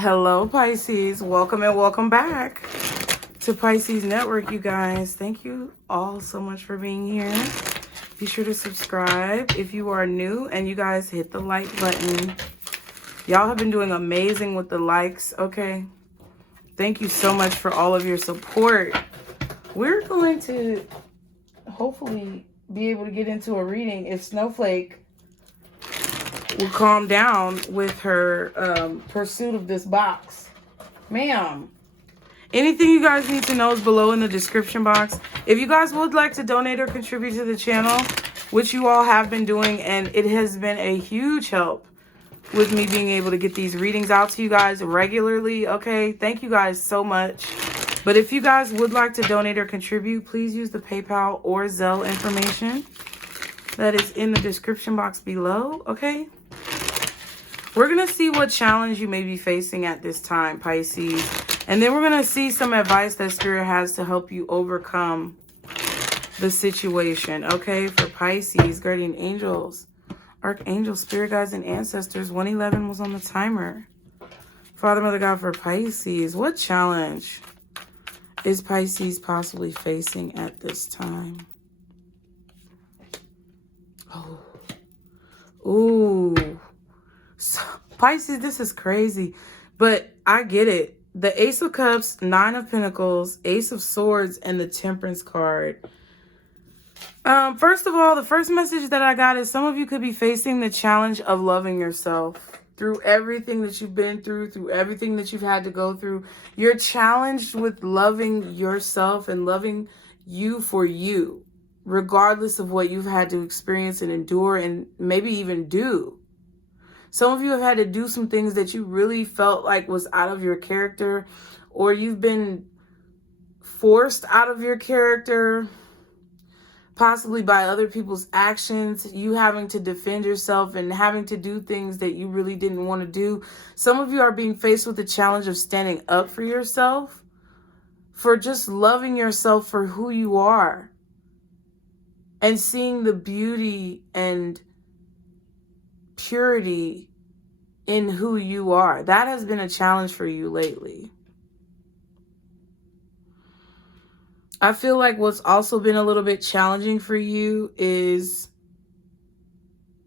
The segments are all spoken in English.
Hello, Pisces. Welcome and welcome back to Pisces Network, you guys. Thank you all so much for being here. Be sure to subscribe if you are new, and you guys hit the like button. Y'all have been doing amazing with the likes, okay? Thank you so much for all of your support. We're going to hopefully be able to get into a reading if Snowflake will calm down with her pursuit of this box. Ma'am, anything you guys need to know is below in the description box. If you guys would like to donate or contribute to the channel, which you all have been doing, and it has been a huge help with me being able to get these readings out to you guys regularly, okay? Thank you guys so much. But if you guys would like to donate or contribute, please use the PayPal or Zelle information that is in the description box below, okay? We're going to see what challenge you may be facing at this time, Pisces. And then we're going to see some advice that Spirit has to help you overcome the situation, okay? For Pisces, guardian angels, archangels, spirit guides, and ancestors. 111 was on the timer. Father, Mother, God, for Pisces, what challenge is Pisces possibly facing at this time? Oh. Ooh. So, Pisces, this is crazy, but I get it. The Ace of Cups, Nine of Pentacles, Ace of Swords, and the Temperance card. First of all, the first message that I got is some of you could be facing the challenge of loving yourself. Through everything that you've been through everything that you've had to go through, you're challenged with loving yourself and loving you for you, regardless of what you've had to experience and endure and maybe even do. Some of you have had to do some things that you really felt like was out of your character, or you've been forced out of your character, possibly by other people's actions, you having to defend yourself and having to do things that you really didn't want to do. Some of you are being faced with the challenge of standing up for yourself, for just loving yourself for who you are and seeing the beauty and purity in who you are. That has been a challenge for you lately. I feel like what's also been a little bit challenging for you is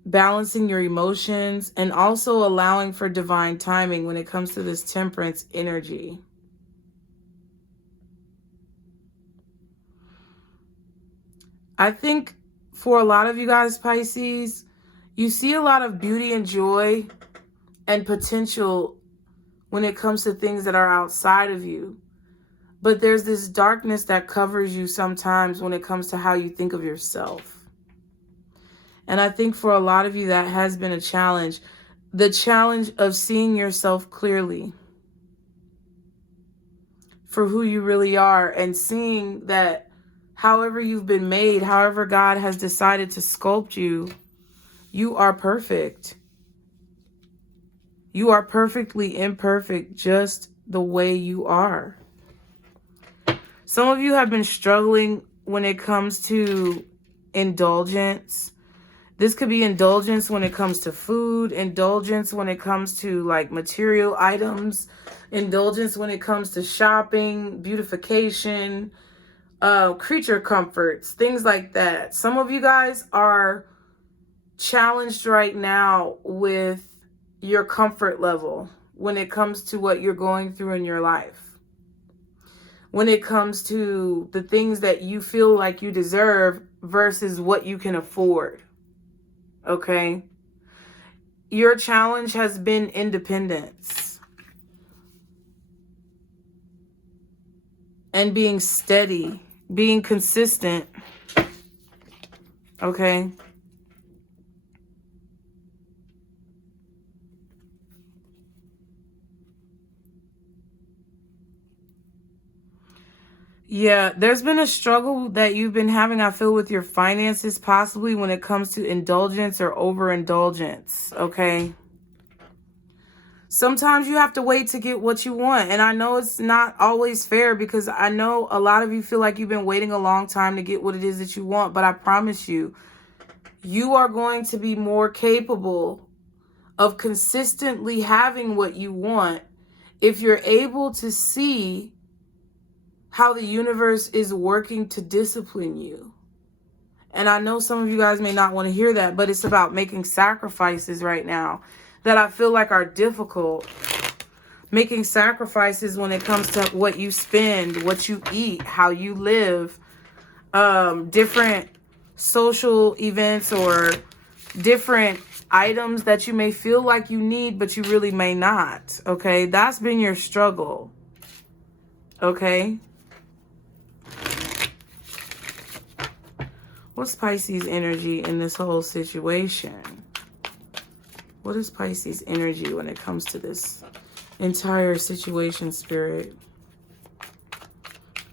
balancing your emotions and also allowing for divine timing when it comes to this Temperance energy. I think for a lot of you guys, Pisces, you see a lot of beauty and joy and potential when it comes to things that are outside of you. But there's this darkness that covers you sometimes when it comes to how you think of yourself. And I think for a lot of you that has been a challenge. The challenge of seeing yourself clearly for who you really are, and seeing that however you've been made, however God has decided to sculpt you, you are perfect. You are perfectly imperfect just the way you are. Some of you have been struggling when it comes to indulgence. This could be indulgence when it comes to food, indulgence when it comes to like material items, indulgence when it comes to shopping, beautification, creature comforts, things like that. Some of you guys are challenged right now with your comfort level when it comes to what you're going through in your life. When it comes to the things that you feel like you deserve versus what you can afford. Okay? Your challenge has been independence. And being steady, being consistent. Okay? Yeah, there's been a struggle that you've been having, I feel, with your finances, possibly when it comes to indulgence or overindulgence, okay? Sometimes you have to wait to get what you want. And I know it's not always fair, because I know a lot of you feel like you've been waiting a long time to get what it is that you want. But I promise you, you are going to be more capable of consistently having what you want if you're able to see how the universe is working to discipline you. And I know some of you guys may not want to hear that, but it's about making sacrifices right now that I feel like are difficult. Making sacrifices when it comes to what you spend, what you eat, how you live, different social events or different items that you may feel like you need, but you really may not. Okay, that's been your struggle. Okay. What's Pisces energy in this whole situation? What is Pisces energy when it comes to this entire situation, Spirit?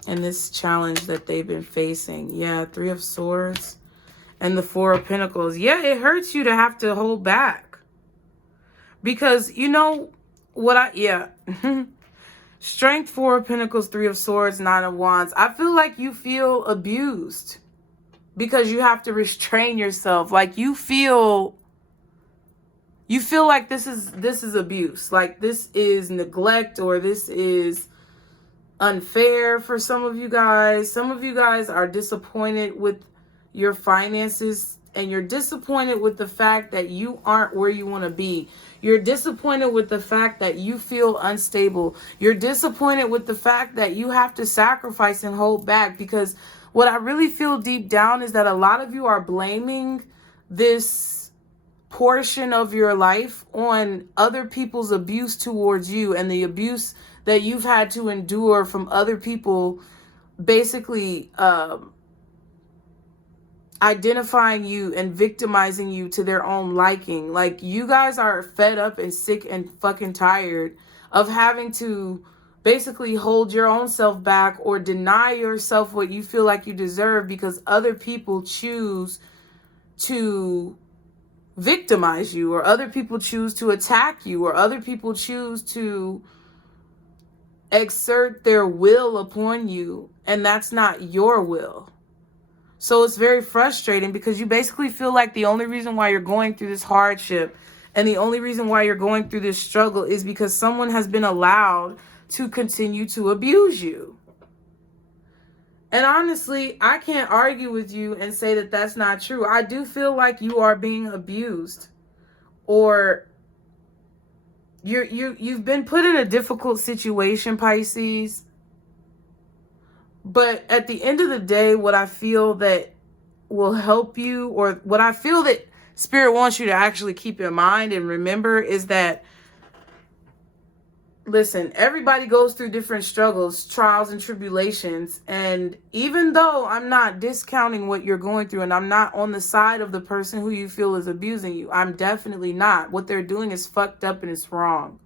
And this challenge that they've been facing. Yeah, 3 of Swords and the 4 of Pentacles. Yeah, it hurts you to have to hold back. Because, you know what Strength, 4 of Pentacles, 3 of Swords, 9 of Wands. I feel like you feel abused because you have to restrain yourself. Like you feel like this is abuse. Like this is neglect, or this is unfair for some of you guys. Some of you guys are disappointed with your finances, and you're disappointed with the fact that you aren't where you want to be. You're disappointed with the fact that you feel unstable. You're disappointed with the fact that you have to sacrifice and hold back, because what I really feel deep down is that a lot of you are blaming this portion of your life on other people's abuse towards you, and the abuse that you've had to endure from other people, basically identifying you and victimizing you to their own liking. Like you guys are fed up and sick and fucking tired of having to basically hold your own self back or deny yourself what you feel like you deserve because other people choose to victimize you, or other people choose to attack you, or other people choose to exert their will upon you, and that's not your will. So it's very frustrating because you basically feel like the only reason why you're going through this hardship and the only reason why you're going through this struggle is because someone has been allowed to continue to abuse you. And honestly, I can't argue with you and say that that's not true. I do feel like you are being abused, or you've been put in a difficult situation, Pisces. But at the end of the day, what I feel that will help you, or what I feel that Spirit wants you to actually keep in mind and remember, is that, listen, everybody goes through different struggles, trials, and tribulations. And even though I'm not discounting what you're going through, and I'm not on the side of the person who you feel is abusing you, I'm definitely not. What they're doing is fucked up and it's wrong.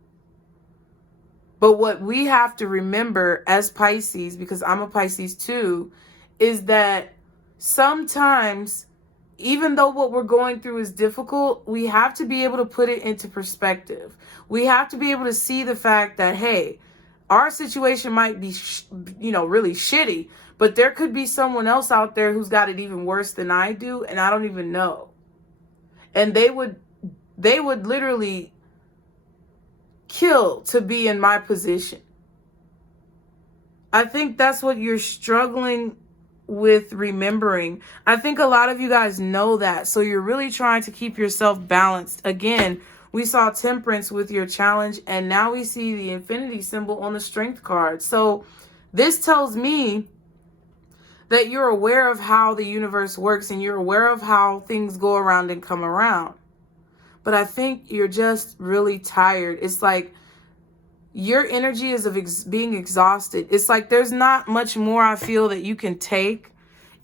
But what we have to remember as Pisces, because I'm a Pisces too, is that sometimes, even though what we're going through is difficult, we have to be able to put it into perspective. We have to be able to see the fact that, hey, our situation might be, really shitty, but there could be someone else out there who's got it even worse than I do, and I don't even know. And they would literally kill to be in my position. I think that's what you're struggling with remembering. I think a lot of you guys know that. So you're really trying to keep yourself balanced. Again, we saw Temperance with your challenge, and now we see the infinity symbol on the Strength card. So this tells me that you're aware of how the universe works, and you're aware of how things go around and come around. But I think you're just really tired. It's like your energy is of being exhausted. It's like there's not much more I feel that you can take.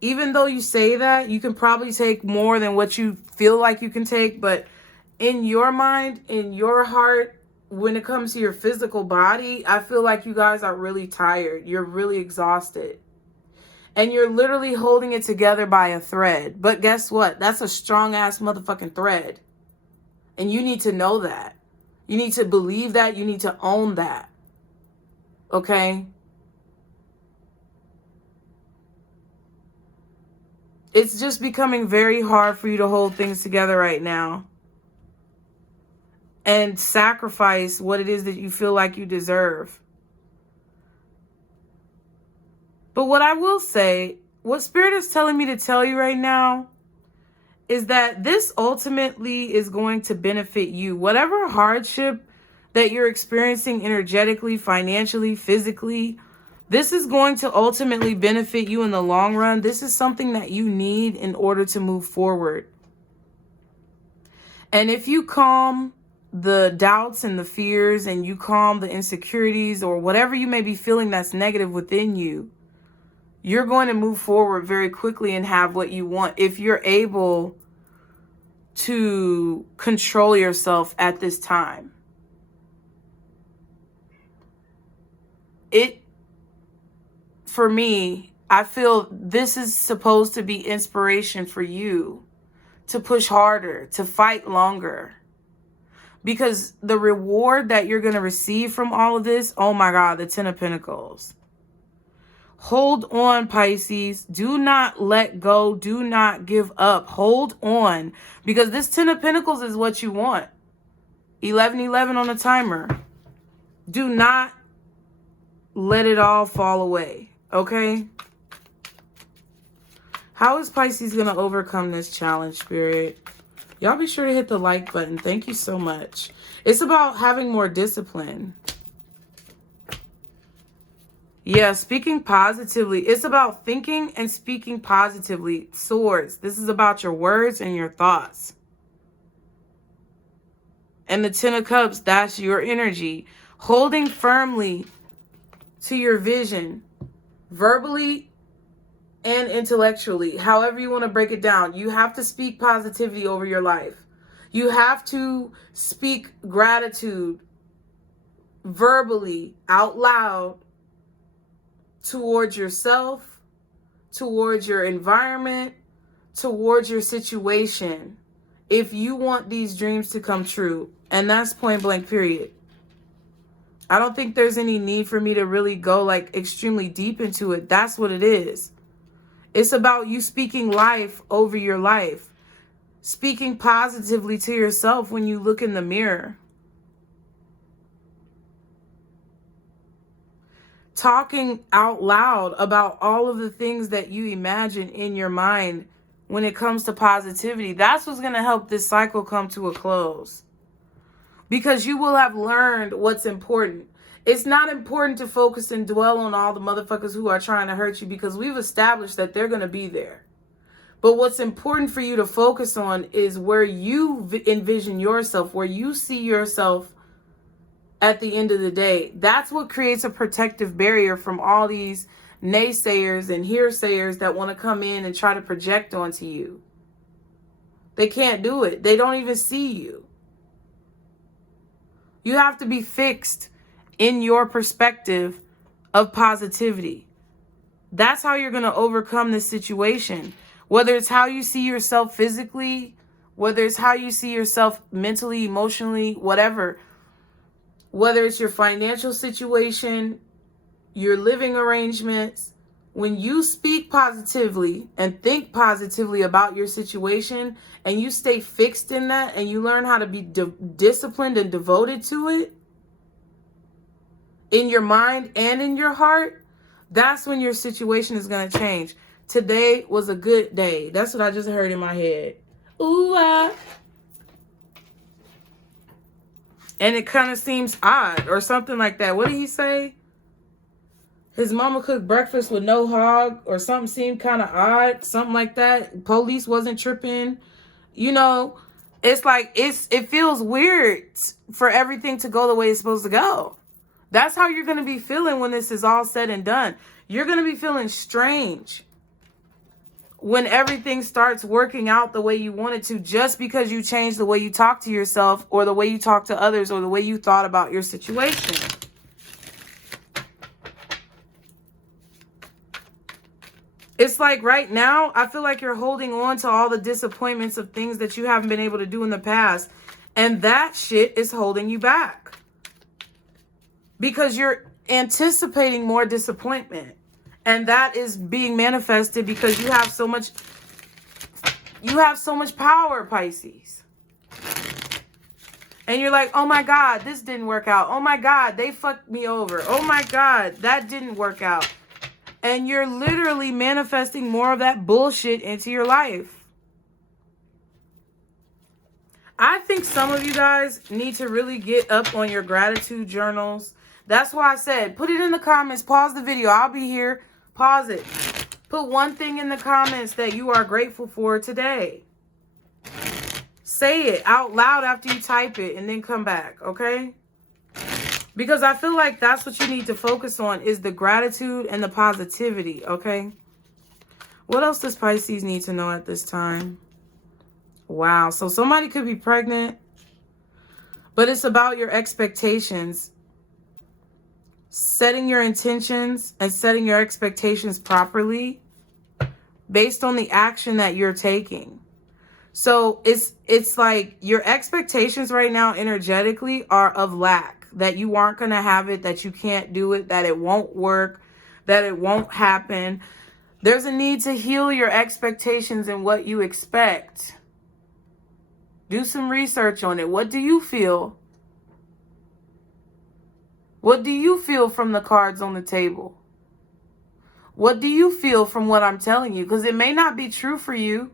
Even though you say that, you can probably take more than what you feel like you can take. But in your mind, in your heart, when it comes to your physical body, I feel like you guys are really tired. You're really exhausted. And you're literally holding it together by a thread. But guess what? That's a strong ass motherfucking thread. And you need to know that. You need to believe that. You need to own that. Okay? It's just becoming very hard for you to hold things together right now. and sacrifice what it is that you feel like you deserve. But what I will say, what Spirit is telling me to tell you right now is that this ultimately is going to benefit you. Whatever hardship that you're experiencing energetically, financially, physically, this is going to ultimately benefit you in the long run. This is something that you need in order to move forward. And if you calm the doubts and the fears, and you calm the insecurities or whatever you may be feeling that's negative within you, you're going to move forward very quickly and have what you want if you're able to control yourself at this time. For me, I feel this is supposed to be inspiration for you to push harder, to fight longer. Because the reward that you're going to receive from all of this, oh my God, the Ten of Pentacles. Hold on, Pisces. Do not let go. Do not give up. Hold on. Because this Ten of Pentacles is what you want. 11:11 on the timer. Do not let it all fall away. Okay? How is Pisces going to overcome this challenge, Spirit? Y'all be sure to hit the like button. Thank you so much. It's about having more discipline. Yeah, speaking positively. It's about thinking and speaking positively. Swords. This is about your words and your thoughts. And the Ten of Cups, that's your energy. Holding firmly to your vision, verbally and intellectually, however you want to break it down. You have to speak positivity over your life. You have to speak gratitude verbally, out loud, towards yourself, towards your environment, towards your situation, if you want these dreams to come true. And that's point blank, period. I don't think there's any need for me to really go like extremely deep into it. That's what it is. It's about you speaking life over your life. Speaking positively to yourself when you look in the mirror. Talking out loud about all of the things that you imagine in your mind when it comes to positivity. That's what's going to help this cycle come to a close. Because you will have learned what's important. It's not important to focus and dwell on all the motherfuckers who are trying to hurt you, because we've established that they're going to be there. But what's important for you to focus on is where you envision yourself, where you see yourself at the end of the day. That's what creates a protective barrier from all these naysayers and hearsayers that want to come in and try to project onto you. They can't do it. They don't even see you. You have to be fixed in your perspective of positivity. That's how you're going to overcome this situation. Whether it's how you see yourself physically, whether it's how you see yourself mentally, emotionally, whatever. Whether it's your financial situation, your living arrangements. When you speak positively and think positively about your situation, and you stay fixed in that, and you learn how to be disciplined and devoted to it in your mind and in your heart, that's when your situation is going to change. Today was a good day. That's what I just heard in my head. Ooh, ah. And it kind of seems odd or something like that. What did he say? His mama cooked breakfast with no hog, or something seemed kind of odd. Something like that. Police wasn't tripping. You know, it's like it feels weird for everything to go the way it's supposed to go. That's how you're going to be feeling when this is all said and done. You're going to be feeling strange when everything starts working out the way you want it to, just because you changed the way you talk to yourself, or the way you talk to others, or the way you thought about your situation. It's like right now, I feel like you're holding on to all the disappointments of things that you haven't been able to do in the past. And that shit is holding you back. Because you're anticipating more disappointment. And that is being manifested because you have so much power, Pisces. And you're like, oh my God, this didn't work out. Oh my God, they fucked me over. Oh my God, that didn't work out. And you're literally manifesting more of that bullshit into your life. I think some of you guys need to really get up on your gratitude journals. That's why I said, put it in the comments, pause the video. I'll be here. Pause it. Put one thing in the comments that you are grateful for today. Say it out loud after you type it and then come back, okay? Because I feel like that's what you need to focus on is the gratitude and the positivity, okay? What else does Pisces need to know at this time? Wow, so somebody could be pregnant, but it's about your expectations. Setting your intentions and setting your expectations properly based on the action that you're taking. So it's like your expectations right now energetically are of lack, that you aren't going to have it, that you can't do it, that it won't work, that it won't happen. There's a need to heal your expectations and what you expect. Do some research on it. What do you feel? What do you feel from the cards on the table? What do you feel from what I'm telling you? Because it may not be true for you.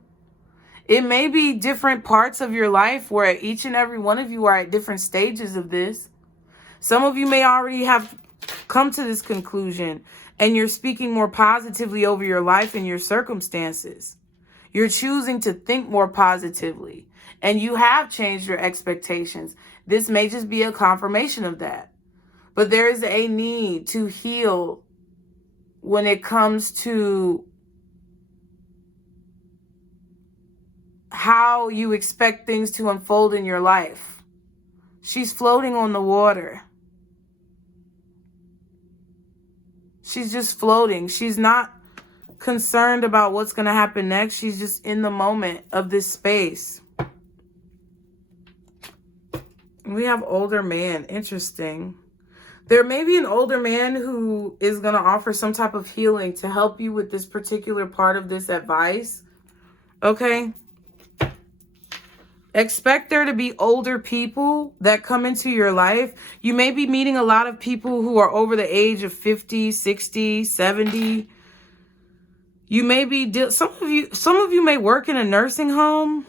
It may be different parts of your life where each and every one of you are at different stages of this. Some of you may already have come to this conclusion and you're speaking more positively over your life and your circumstances. You're choosing to think more positively and you have changed your expectations. This may just be a confirmation of that. But there is a need to heal when it comes to how you expect things to unfold in your life. She's floating on the water. She's just floating. She's not concerned about what's going to happen next. She's just in the moment of this space. We have older man. Interesting. There may be an older man who is going to offer some type of healing to help you with this particular part of this advice. Okay? Expect there to be older people that come into your life. You may be meeting a lot of people who are over the age of 50, 60, 70. You may be, some of you may work in a nursing home.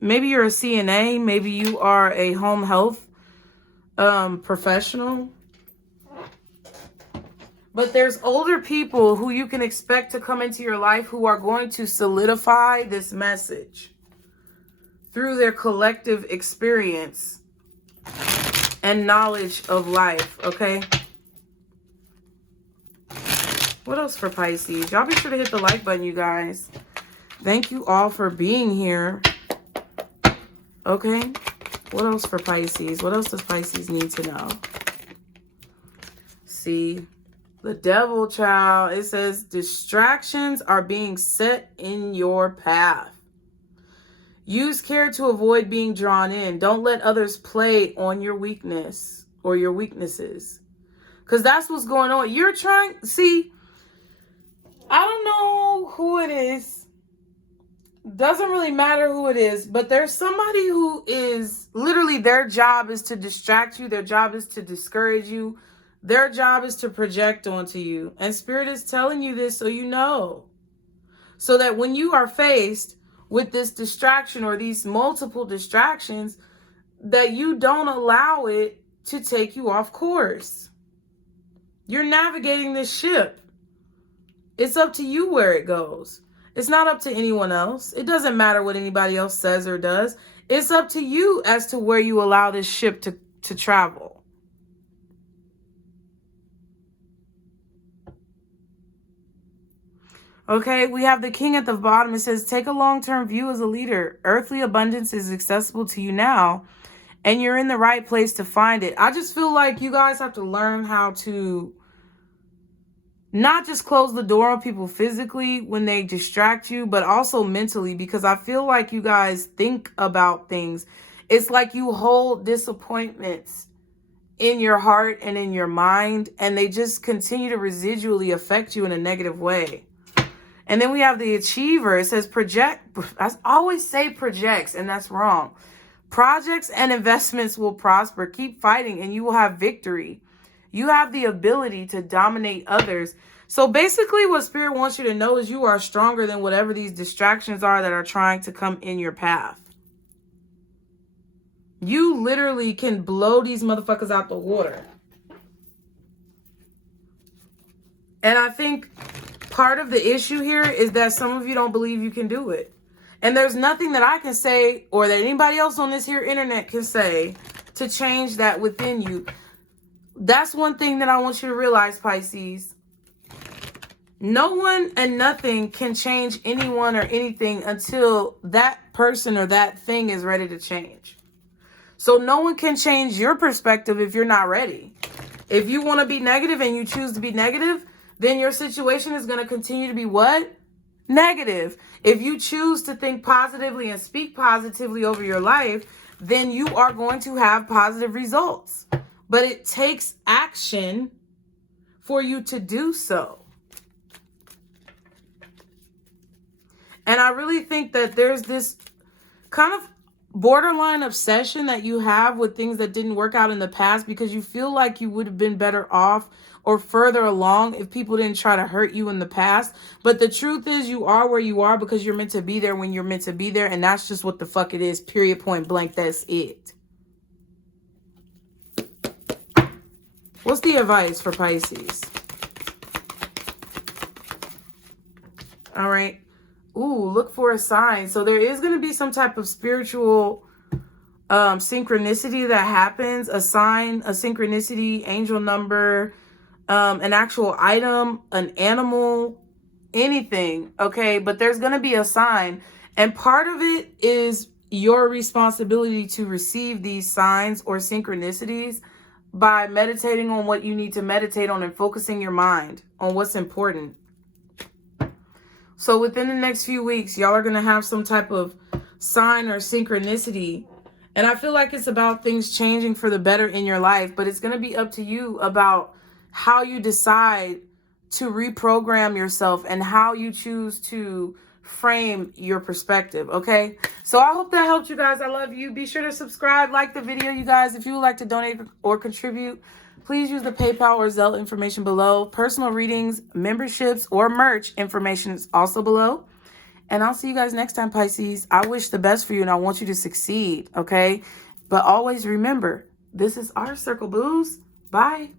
Maybe you're a CNA. Maybe you are a home health professional. But there's older people who you can expect to come into your life who are going to solidify this message through their collective experience and knowledge of life, okay? What else for Pisces? Y'all be sure to hit the like button, you guys. Thank you all for being here. Okay? What else for Pisces? What else does Pisces need to know? See, the devil, child. It says distractions are being set in your path. Use care to avoid being drawn in. Don't let others play on your weakness or your weaknesses. Because that's what's going on. You're trying, see, I don't know who it is. Doesn't really matter who it is. But there's somebody who is, literally their job is to distract you. Their job is to discourage you. Their job is to project onto you. And Spirit is telling you this so you know. So that when you are faced with this distraction or these multiple distractions, that you don't allow it to take you off course. You're navigating this ship. It's up to you where it goes. It's not up to anyone else. It doesn't matter what anybody else says or does. It's up to you as to where you allow this ship to travel. Okay, we have the king at the bottom. It says, take a long-term view as a leader. Earthly abundance is accessible to you now, and you're in the right place to find it. I just feel like you guys have to learn how to not just close the door on people physically when they distract you, but also mentally, because I feel like you guys think about things. It's like you hold disappointments in your heart and in your mind, and they just continue to residually affect you in a negative way. And then we have the achiever. It says project. I always say projects, and that's wrong. Projects and investments will prosper. Keep fighting and you will have victory. You have the ability to dominate others. So basically what Spirit wants you to know is you are stronger than whatever these distractions are that are trying to come in your path. You literally can blow these motherfuckers out the water. And I think part of the issue here is that some of you don't believe you can do it. And there's nothing that I can say or that anybody else on this here internet can say to change that within you. That's one thing that I want you to realize, Pisces. No one and nothing can change anyone or anything until that person or that thing is ready to change. So no one can change your perspective if you're not ready. If you want to be negative and you choose to be negative, then your situation is going to continue to be what? Negative. If you choose to think positively and speak positively over your life, then you are going to have positive results. But it takes action for you to do so. And I really think that there's this kind of borderline obsession that you have with things that didn't work out in the past because you feel like you would have been better off or further along if people didn't try to hurt you in the past. But the truth is you are where you are because you're meant to be there when you're meant to be there. And that's just what the fuck it is. Period, point blank. That's it. What's the advice for Pisces? All right. Ooh, look for a sign. So there is going to be some type of spiritual synchronicity that happens. A sign, a synchronicity, angel number, an actual item, an animal, anything. Okay, but there's going to be a sign. And part of it is your responsibility to receive these signs or synchronicities by meditating on what you need to meditate on and focusing your mind on what's important. So within the next few weeks, y'all are going to have some type of sign or synchronicity. And I feel like it's about things changing for the better in your life. But it's going to be up to you about how you decide to reprogram yourself and how you choose to frame your perspective. Okay. So I hope that helped you guys. I love you. Be sure to subscribe, like the video, you guys. If you would like to donate or contribute, please use the PayPal or Zelle information below. Personal readings, memberships, or merch information is also below. And I'll see you guys next time, Pisces. I wish the best for you and I want you to succeed, okay? But always remember, this is our circle, booze. Bye.